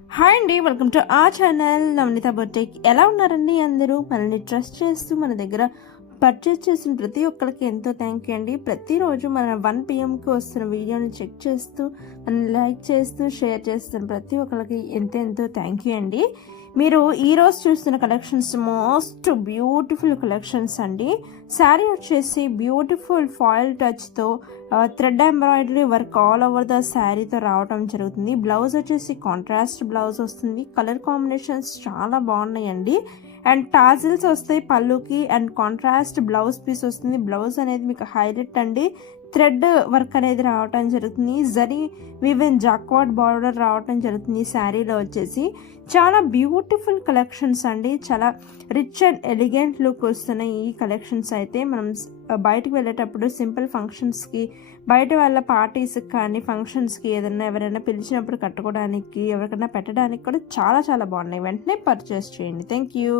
Hi అండి, welcome to ఆ channel నవనీత boutique. ఎలా ఉన్నారండి అందరూ? మనల్ని ట్రస్ట్ చేస్తూ మన దగ్గర పర్చేస్ చేసిన ప్రతి ఒక్కరికి ఎంతో థ్యాంక్ యూ అండి. ప్రతిరోజు మన 1 PMకి వస్తున్న వీడియోని చెక్ చేస్తూ మనల్ని లైక్ చేస్తూ షేర్ చేస్తున్న ప్రతి ఒక్కరికి ఎంతో థ్యాంక్ యూ అండి. మీరు ఈరోజు చూస్తున్న కలెక్షన్స్ మోస్ట్ బ్యూటిఫుల్ కలెక్షన్స్ అండి. శారీ వచ్చేసి బ్యూటిఫుల్ ఫాయిల్ టచ్తో thread embroidery work all over the శారీతో రావడం జరుగుతుంది. బ్లౌజ్ వచ్చేసి కాంట్రాస్ట్ బ్లౌజ్ వస్తుంది. కలర్ కాంబినేషన్స్ చాలా బాగున్నాయండి. అండ్ టాజిల్స్ వస్తాయి పళ్ళుకి. అండ్ కాంట్రాస్ట్ బ్లౌజ్ పీస్ వస్తుంది. బ్లౌజ్ అనేది మీకు హైలైట్ అండి. థ్రెడ్ వర్క్ అనేది రావటం జరుగుతుంది. జరీ వివెన్ జాక్వాడ్ బార్డర్ రావటం జరుగుతుంది. శారీలో వచ్చేసి చాలా బ్యూటిఫుల్ కలెక్షన్స్ అండి. చాలా రిచ్ అండ్ ఎలిగెంట్ లుక్ వస్తున్న ఈ కలెక్షన్స్ అయితే మనం బయటకు వెళ్ళేటప్పుడు సింపుల్ ఫంక్షన్స్కి, బయట వాళ్ళ పార్టీస్కి కానీ ఫంక్షన్స్కి ఏదైనా ఎవరైనా పిలిచినప్పుడు కట్టుకోవడానికి, ఎవరికైనా పెట్టడానికి కూడా చాలా చాలా బాగున్నాయి. వెంటనే పర్చేస్ చేయండి. Thank you.